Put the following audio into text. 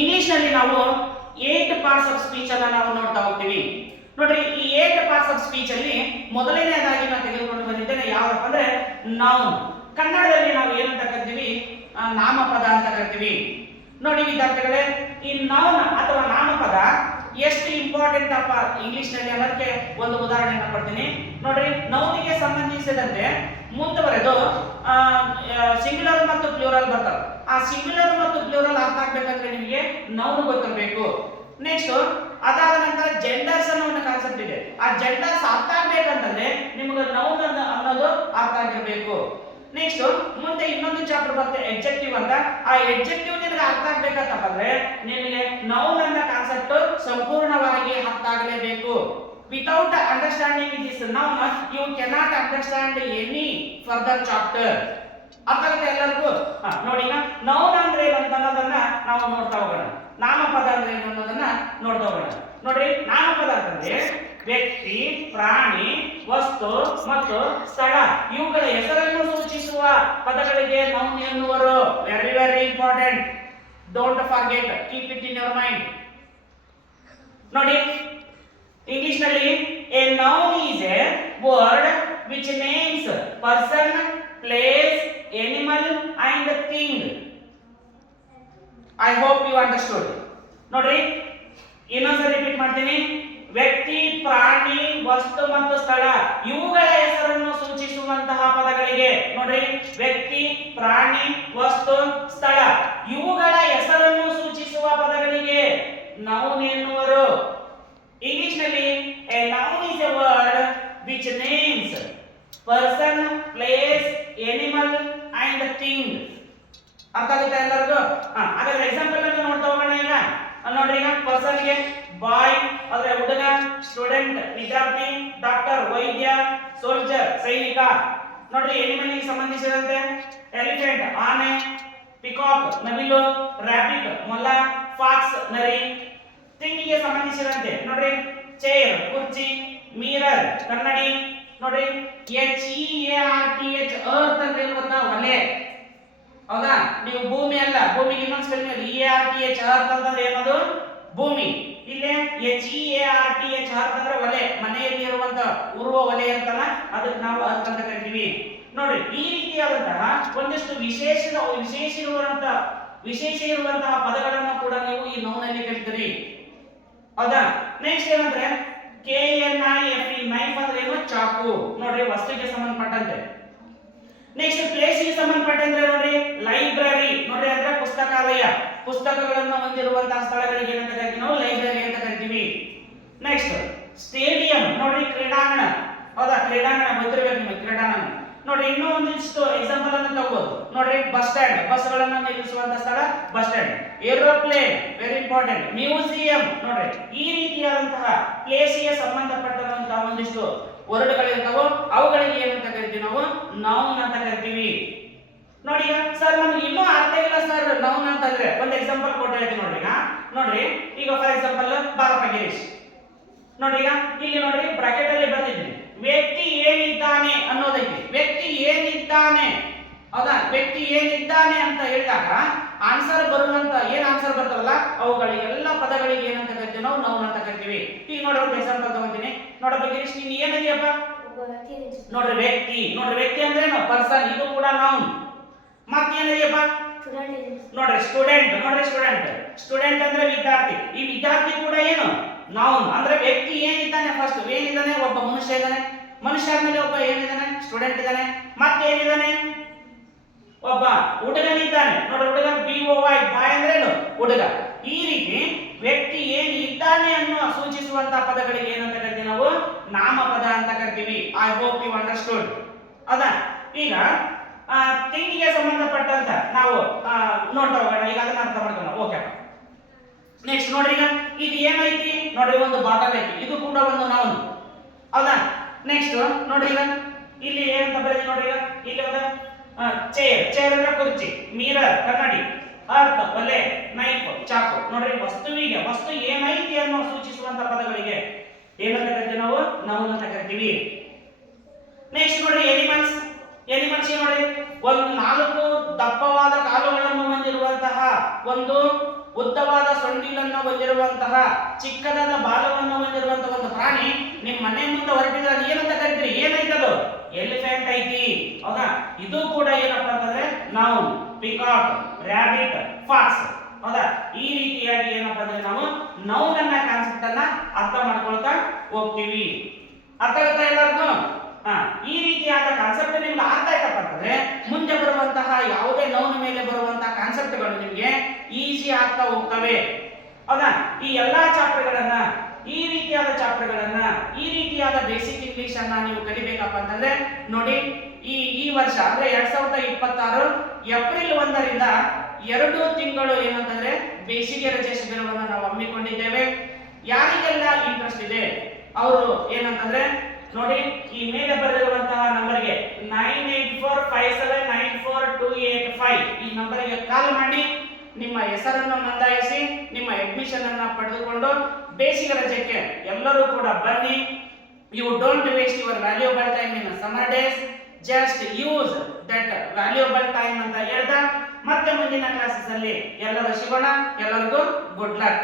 English ನಲ್ಲಿ ನಾವು 8 parts of speech ಅನ್ನ ನಾವು ನೋಡ್ತಾ ಹೋಗ್ತೀವಿ. ನೋಡ್ರಿ, ಈ 8 ಪಾರ್ಟ್ಸ್ ಆಫ್ ಸ್ಪೀಚ್ ಅಲ್ಲಿ ಮೊದಲನೇದಾಗಿ ನಾನು ತೆಗೆದುಕೊಂಡು ಬಂದಿದ್ದೇನೆ ಯಾವಪ್ಪ ಅಂದ್ರೆ ನೌನ್. ಕನ್ನಡದಲ್ಲಿ ನಾವು ಏನಂತ ಕರಿತೀವಿ? ನಾಮಪದ ಅಂತ ಕರಿತೀವಿ. ನೋಡಿ ವಿದ್ಯಾರ್ಥಿಗಳೇ, ಈ ನೌನ್ ಅಥವಾ ನಾಮಪದ ಎಷ್ಟು ಇಂಪಾರ್ಟೆಂಟ್ ಅಪ್ಪ ಇಂಗ್ಲಿಷ್ ನಲ್ಲಿ ಅನ್ನೋದಕ್ಕೆ ಒಂದು ಉದಾಹರಣೆಯನ್ನು ಕೊಡ್ತೀನಿ. ನೋಡ್ರಿ, ನೌನಿಗೆ ಸಂಬಂಧಿಸಿದಂತೆ ಮುಂದುವರೆದು ಸಿಂಗ್ಯುಲರ್ ಮತ್ತು ಪ್ಲೂರಲ್ ಬರ್ತವೆ. ಆ ಸಿಂಗ್ಯುಲರ್ ಮತ್ತು ಪ್ಲೂರಲ್ ಅರ್ಥ ಆಗ್ಬೇಕಂದ್ರೆ ನಿಮಗೆ ನೌನ್ ಗೊತ್ತಿರಬೇಕು. ನೆಕ್ಸ್ಟ್ ಅದಾದ ನಂತರ ಜೆಂಡರ್ಸ್ ಅನ್ನೋ ಒಂದು ಕಾನ್ಸೆಪ್ಟ್ ಇದೆ. ಆ ಜೆಂಡರ್ಸ್ ಅರ್ಥ ಆಗ್ಬೇಕಂತಂದ್ರೆ ನಿಮಗೆ ನೌನ್ ಅನ್ನೋದು ಅರ್ಥ ಆಗಿರಬೇಕು. ನೆಕ್ಸ್ಟ್ ಮುಂದೆ ಇನ್ನೊಂದು ಚಾಪ್ಟರ್ ಬರುತ್ತೆ ಎಡ್ಜೆಕ್ಟಿವ್ ಅಂತ. ಆ ಎಡ್ಜೆಕ್ಟಿವ್ ನಿಮಗೆ ಅರ್ಥ ಆಗ್ಬೇಕಂತಂದ್ರೆ ನಿಮಗೆ ನೌನ್ ಅನ್ನೋ ಕಾನ್ಸೆಪ್ಟ್ ಸಂಪೂರ್ಣವಾಗಿ ಅರ್ಥ ಆಗಲೇಬೇಕು. Without understanding this noun you cannot understand any further chapter. ಅರ್ಥ ಆಗುತ್ತೆ ಎಲ್ಲರಿಗೂ? ನೋಡಿ, ಈಗ ನೌನ್ ಅಂದ್ರೆ ಏನು ಅಂತ ಅನ್ನೋದನ್ನ ನಾವು ನೋಡ್ತಾ ಹೋಗೋಣ. ನಾಮಪದ ಅಂದ್ರೆ ಏನು ಅನ್ನೋದನ್ನ ನೋಡ್ತಾ ಹೋಗೋಣ. ನೋಡ್ರಿ, ನಾಮಪದ ಅಂತಂದ್ರೆ ವ್ಯಕ್ತಿ, ಪ್ರಾಣಿ, ವಸ್ತು ಮತ್ತು ಸ್ಥಳ ಇವುಗಳ ಹೆಸರನ್ನು ಸೂಚಿಸುವ ಪದಗಳಿಗೆ ನೌನ್ ಎನ್ನುವರು. Very very important. Don't forget, keep it in your mind. ನೋಡಿ, ಇಂಗ್ಲಿಷ್ ನಲ್ಲಿ a noun is a word which names person, place, animal and thing. I hope you understood. ನೋಡ್ರಿ, ಇನ್ನೊಂದ್ಸರಿ ರಿಪೀಟ್ ಮಾಡ್ತೀನಿ. ವ್ಯಕ್ತಿ, ಪ್ರಾಣಿ, ವಸ್ತು ಮತ್ತು ಸ್ಥಳ ಇವುಗಳ ಹೆಸರನ್ನು ಸೂಚಿಸುವಂತಹ ಪದಗಳಿಗೆ, ನೋಡ್ರಿ, ವ್ಯಕ್ತಿ, ಪ್ರಾಣಿ, ವಸ್ತು, ಸ್ಥಳ ಇವುಗಳ ಹೆಸರನ್ನು ಸೂಚಿಸುವ ಪದಗಳಿಗೆ ನೌನ್ ಎನ್ನುವರು. ಇಂಗ್ಲಿಷ್ ನಲ್ಲಿ a noun is a word which names person, place, animal and thing. ಅರ್ಥ ಆಗುತ್ತೆ ಎಲ್ಲರಿಗೂ? ಹಾಗಾದ್ರೆ ಎಕ್ಸಾಂಪಲ್ ಅನ್ನು ನೋಡ್ತಾ ಹೋಗೋಣ. ಈಗ ನೋಡ್ರಿ, ಈಗ ಪರ್ಸನ್ ಗೆ ಬಾಯ್ ಅಂದ್ರೆ ಹುಡುಗ, ಸ್ಟೂಡೆಂಟ್ ವಿದ್ಯಾರ್ಥಿ, ಡಾಕ್ಟರ್ ವೈದ್ಯ, ಸೋಲ್ಜರ್ ಸೈನಿಕ. ನೋಡ್ರಿ, ಎನಿಮಲ್ ಗೆ ಸಂಬಂಧಿಸಿದಂತೆ ಎಲಿಫೆಂಟ್ ಆನೆ, ಪಿಕಾಕ್ ನವಿಲು, ರಾಬಿಟ್ ಮೊಲ, ಫಾಕ್ಸ್ ನರಿ. ಥಿಂಗ್ ಗೆ ಸಂಬಂಧಿಸಿದಂತೆ ನೋಡ್ರಿ, ಚೇರ್ ಕುರ್ಚಿ, ಮಿರರ್ ಕನ್ನಡಿ. ನೋಡ್ರಿ, HEARTH ಅರ್ತ್ ಅಂದ್ರೆ ಏನು ಗೊತ್ತಾ? ಒಲೆ. ಹೌದಾ? ನೀವು ಭೂಮಿ ಅಲ್ಲ, ಭೂಮಿಗೆ ಇನ್ನೊಂದು ಸ್ಪೆಲ್ಲಿಂಗ್ ಇದೆ. EARTH ಅರ್ತ್ ಅಂತಂದ್ರೆ ಏನದು? ಭೂಮಿ. ಇಲ್ಲೇ HEARTH ಅರ್ತ್ ಅಂದ್ರೆ ಒಲೆ, ಮನೆಯಲ್ಲಿ ಇರುವಂತ ಉರುವ ಒಲೆ ಅಂತಲ್ಲ, ಅದಕ್ಕೆ ನಾವು ಅರ್ತ್ ಅಂತ ಕರಿತೀವಿ. ನೋಡ್ರಿ, ಈ ರೀತಿಯಾದಂತಹ ಒಂದಿಷ್ಟು ವಿಶೇಷ ಇರುವಂತಹ ಪದಗಳನ್ನು ಕೂಡ ನೀವು ಈ ನೌನ್ ಅಲ್ಲಿ ಕಲಿತೀರಿ. ಹೌದಾ? ನೆಕ್ಸ್ಟ್ ಏನಂದ್ರೆ KNIFE ನೈಫ್ ಅಂದ್ರೆ ಏನು? ಚಾಕು. ನೋಡ್ರಿ, ವಸ್ತುವಿಗೆ ಸಂಬಂಧಪಟ್ಟಂತೆ. ನೆಕ್ಸ್ಟ್ ಪ್ಲೇಸ್ ಗೆ ಸಂಬಂಧಪಟ್ಟಂತೆ ನೋಡ್ರಿ, ಲೈಬ್ರರಿ. ನೋಡ್ರಿ, ಅಂದ್ರೆ ಪುಸ್ತಕಾಲಯ. ಪುಸ್ತಕಗಳನ್ನು ಹೊಂದಿರುವಂತಹ ಸ್ಥಳಗಳಿಗೆ ಏನಂತ ಕರಿತೀವಿ? ನಾವು ಲೈಬ್ರರಿ ಅಂತ ಕರಿತೀವಿ. Next stadium. ನೋಡ್ರಿ, ಕ್ರೀಡಾಂಗಣ. ಹೌದಾ? ಕ್ರೀಡಾಂಗಣ ಗೊತ್ತಿರಬೇಕು ನಿಮಗೆ, ಕ್ರೀಡಾಂಗಣ. ನೋಡ್ರಿ, ಇನ್ನೂ ಒಂದಿಷ್ಟು ಎಕ್ಸಾಂಪಲ್ ಅನ್ನು ತಗೋಬಹುದು. ನೋಡ್ರಿ, ಬಸ್ ಸ್ಟ್ಯಾಂಡ್, ಬಸ್ಗಳನ್ನು ನಿಲ್ಲಿಸುವಂತ ಸ್ಥಳ bus stand. Aeroplane, very important. Museum. ನೋಡ್ರಿ, ಈ ರೀತಿಯಾದಂತಹ ಪ್ಲೇಸ್ ಗೆ ಸಂಬಂಧಪಟ್ಟಂತಹ ಒಂದಿಷ್ಟು ವರ್ಡ್ಗಳಿರ್ತಾವೋ ಅವುಗಳಿಗೆ ಏನಂತ ಕರಿತೀವಿ? ನಾವು ನೌನ್ ಅಂತ ಕರಿತೀವಿ. ನೋಡಿ, ಸರ್ ನಮ್ಗೆ ಇನ್ನೂ ಅರ್ಥ ಇಲ್ಲ ಸರ್ ನೌನ್ ಅಂತಂದ್ರೆ ಒಂದು ಎಕ್ಸಾಂಪಲ್ ಕೊಟ್ಟು ಹೇಳ್ತೀನಿ. ನೋಡ್ರಿ, ನೋಡ್ರಿ, ಈಗ ಫಾರ್ ಎಕ್ಸಾಂಪಲ್ ಬಾರಪ್ಪ ಗಿರೀಶ್. ನೋಡ್ರಿ, ಈಗ ಇಲ್ಲಿ ನೋಡ್ರಿ ಬ್ರಾಕೆಟ್ ಅಲ್ಲಿ ಬರ್ದಿದ್ದೀನಿ, ವ್ಯಕ್ತಿ ಏನಿದ್ದಾನೆ ಅನ್ನೋದೈತಿ. ವ್ಯಕ್ತಿ ಏನಿದ್ದಾನೆ. ಹೌದಾ? ವ್ಯಕ್ತಿ ಏನಿದ್ದಾನೆ ಅಂತ ಹೇಳಿದಾಗ ಆನ್ಸರ್ ಬರುವಂತ ಏನ್ ಆನ್ಸರ್ ಬರ್ತಾವಲ್ಲ ಅವುಗಳಿಗೆಲ್ಲ ಪದಗಳಿಗೆ ಏನಂತ ಕರಿತೀವಿ? ನಾವು ನೌನ್ ಅಂತ ಕರಿತೀವಿ. ಈಗ ನೋಡ್ರಿ, ಒಂದು ಎಕ್ಸಾಂಪಲ್ ತಗೋತೀನಿ. ನೋಡಪ್ಪ ಗಿರೀಶ್, ನೀನ್ ಏನಿದೆಯಪ್ಪ? ನೋಡ್ರಿ, ವ್ಯಕ್ತಿ. ನೋಡ್ರಿ, ವ್ಯಕ್ತಿ ಅಂದ್ರೆ ಏನು? ಪರ್ಸನ್. ಇದು ಕೂಡ ನೌನ್. ಮತ್ತೇನಿದೆಯಪ್ಪ? ನೋಡ್ರಿ, ಸ್ಟೂಡೆಂಟ್. ನೋಡ್ರಿ, ಸ್ಟೂಡೆಂಟ್ ಅಂದ್ರೆ ವಿದ್ಯಾರ್ಥಿ. ಈ ವಿದ್ಯಾರ್ಥಿ ಕೂಡ ಏನು? ನೌನ್. ಅಂದ್ರೆ ವ್ಯಕ್ತಿ ಏನಿದ್ದಾನೆ, ಫಸ್ಟ್ ಏನಿದ್ದಾನೆ? ಒಬ್ಬ ಮನುಷ್ಯ ಇದ್ದಾನೆ. ಮನುಷ್ಯ ಆದ್ಮೇಲೆ ಒಬ್ಬ ಏನಿದ್ದಾನೆ? ಸ್ಟೂಡೆಂಟ್ ಇದ್ದಾನೆ. ಮತ್ತೇನಿದ್ದಾನೆ? ಒಬ್ಬ ಹುಡುಗನಿದ್ದಾನೆ. ನೋಡ್ರಿ, ಹುಡುಗ BOY. ಬಾಯ್ ಅಂದ್ರೆ ಏನು? ಹುಡುಗ. ಈ ರೀತಿ ವ್ಯಕ್ತಿ ಏನಿದ್ದಾನೆ ಅನ್ನೋ ಸೂಚಿಸುವಂತಹ ಪದಗಳಿಗೆ ಏನಂತ ಕರಿತೀವಿ? ನಾವು ನಾಮಪದ ಅಂತ ಕರಿತೀವಿ. I hope you understood. ಹೌದಾ? ಈಗ ಥಿಂಗಿಗೆ ಸಂಬಂಧಪಟ್ಟಂತ ನಾವು ನೋಡ್ತಾ ಹೋಗೋಣ. ಈಗ ಅದನ್ನ ಅರ್ಥ ಮಾಡ್ಕೊಳ್ಳೋಣ. ಓಕೆ. ನೆಕ್ಸ್ಟ್ ನೋಡ್ರಿ, ಈಗ ಇದು ಏನೈತಿ? ನೋಡ್ರಿ, ಒಂದು ಬಾಟಲ್ ಐತಿ. ಇದು ಕೂಡ ಒಂದು ನೌನ್. ಹೌದಾ? ನೆಕ್ಸ್ಟ್ ನೋಡ್ರಿ, ಈಗ ಇಲ್ಲಿ ಏನಂತ ಬರೆದಿ? ನೋಡ್ರಿ, ಈಗ ಇಲ್ಲಿ ಒಂದು ಚೇರ್ ಅಂದ್ರೆ ಕುರ್ಚಿ, ಮಿರರ್ ಕನ್ನಡಿ, ಅರ್ಥ ಒಲೆ, ನೈಫ್ ಚಾಕು. ನೋಡ್ರಿ, ವಸ್ತು ಏನೈತಿ ಅನ್ನೋ ಸೂಚಿಸುವಂತ ಪದಗಳಿಗೆ ಏನಂತ ಕರಿತೀವಿ? ನಾವು ನೌನ್ ಅಂತ ಕರಿತೀವಿ. ನೆಕ್ಸ್ಟ್ ನೋಡ್ರಿ, ಎನಿಮಲ್ಸ್. ನೋಡ್ರಿ, ಒಂದು 4 ದಪ್ಪವಾದ ಕಾಲುಗಳನ್ನು ಹೊಂದಿರುವಂತಹ ಒಂದು ಉದ್ದವಾದ ಸೊಂಡಿಲನ್ನು ಹೊಂದಿರುವಂತಹ ಚಿಕ್ಕದಾದ ಬಾಲವನ್ನು ಹೊಂದಿರುವಂತಹ ಒಂದು ಪ್ರಾಣಿ ನಿಮ್ಮ ಮನೆ ಮುಂದೆ ಹೊರಟಿದ್ರೆ ಅದು ಏನಂತ ಕರಿತೀರಿ? ಏನೈತದು? ಎಲಿಫೆಂಟ್ ಐತಿ. ಹೌದಾ? ಇದು ಕೂಡ ಏನಪ್ಪಾ ಅಂತಂದ್ರೆ ನಾವು ಪಿಕಾಕ್, ರಾಬಿಟ್, ಫಾಕ್ಸ್. ಹೌದಾ? ಈ ರೀತಿಯಾಗಿ ಏನಪ್ಪಾ ಅಂದ್ರೆ ನಾವು ನೌನ್ ಅನ್ನ ಕಾನ್ಸೆಪ್ಟ್ ಅನ್ನ ಅರ್ಥ ಮಾಡ್ಕೊಳ್ತಾ ಹೋಗ್ತೀವಿ. ಅರ್ಥ ಆಗುತ್ತಾ ಎಲ್ಲರಿಗೂ? ಈ ರೀತಿಯಾದ ಕಾನ್ಸೆಪ್ಟ್ ನಿಮ್ಗೆ ಅರ್ಥ ಆಯ್ತಪ್ಪ ಅಂತಂದ್ರೆ ಮುಂದೆ ಬರುವಂತಹ ಯಾವುದೇ ನೌನ್ ಮೇಲೆ ಬರುವಂತಹ ಕಾನ್ಸೆಪ್ಟ್ಗಳು ನಿಮಗೆ ಈಸಿ ಆಗ್ತಾ ಹೋಗ್ತವೆ. ಹೌದಾ? ಈ ಎಲ್ಲಾ ಚಾಪ್ಟರ್ಗಳನ್ನ, ಈ ರೀತಿಯಾದ ಚಾಪ್ಟರ್ಗಳನ್ನ, ಈ ರೀತಿಯಾದ ಬೇಸಿಕ್ ಇಂಗ್ಲಿಷ್ ಅನ್ನ ನೀವು ಕಲಿಬೇಕಪ್ಪ ಅಂತಂದ್ರೆ ನೋಡಿ, ಈ ವರ್ಷ ಅಂದ್ರೆ 2026 ಏಪ್ರಿಲ್ 1ರಿಂದ 2 ತಿಂಗಳು ಏನಂತಂದ್ರೆ ಬೇಸಿಗೆ ರಜೆ ಶಿಬಿರವನ್ನು ನಾವು ಹಮ್ಮಿಕೊಂಡಿದ್ದೇವೆ. ಯಾರಿಗೆಲ್ಲ ಇಂಟ್ರೆಸ್ಟ್ ಇದೆ ಅವರು ಏನಂತಂದ್ರೆ ನೋಡಿ, ಈ ಮೇಲೆ ಬರೆದಿರುವಂತಹ ನಂಬರ್ಗೆ 9845794285 ಈ ನಂಬರ್ಗೆ ಕಾಲ್ ಮಾಡಿ ನಿಮ್ಮ ಹೆಸರನ್ನು ನೋಂದಾಯಿಸಿ ನಿಮ್ಮ ಅಡ್ಮಿಷನ್ ಅನ್ನ ಪಡೆದುಕೊಂಡು ಬೇಸಿಗೆ ರಜೆಗೆ ಎಲ್ಲರೂ ಕೂಡ ಬನ್ನಿ. You don't waste your valuable time in summer days, just use that valuable time ಅಂತ ಹೇಳ್ತಾ ಮತ್ತೆ ಮುಂದಿನ ಕ್ಲಾಸಸ್ ಅಲ್ಲಿ ಎಲ್ಲರೂ ಸಿಗೋಣ. ಎಲ್ಲರಿಗೂ ಗುಡ್ ಲಕ್.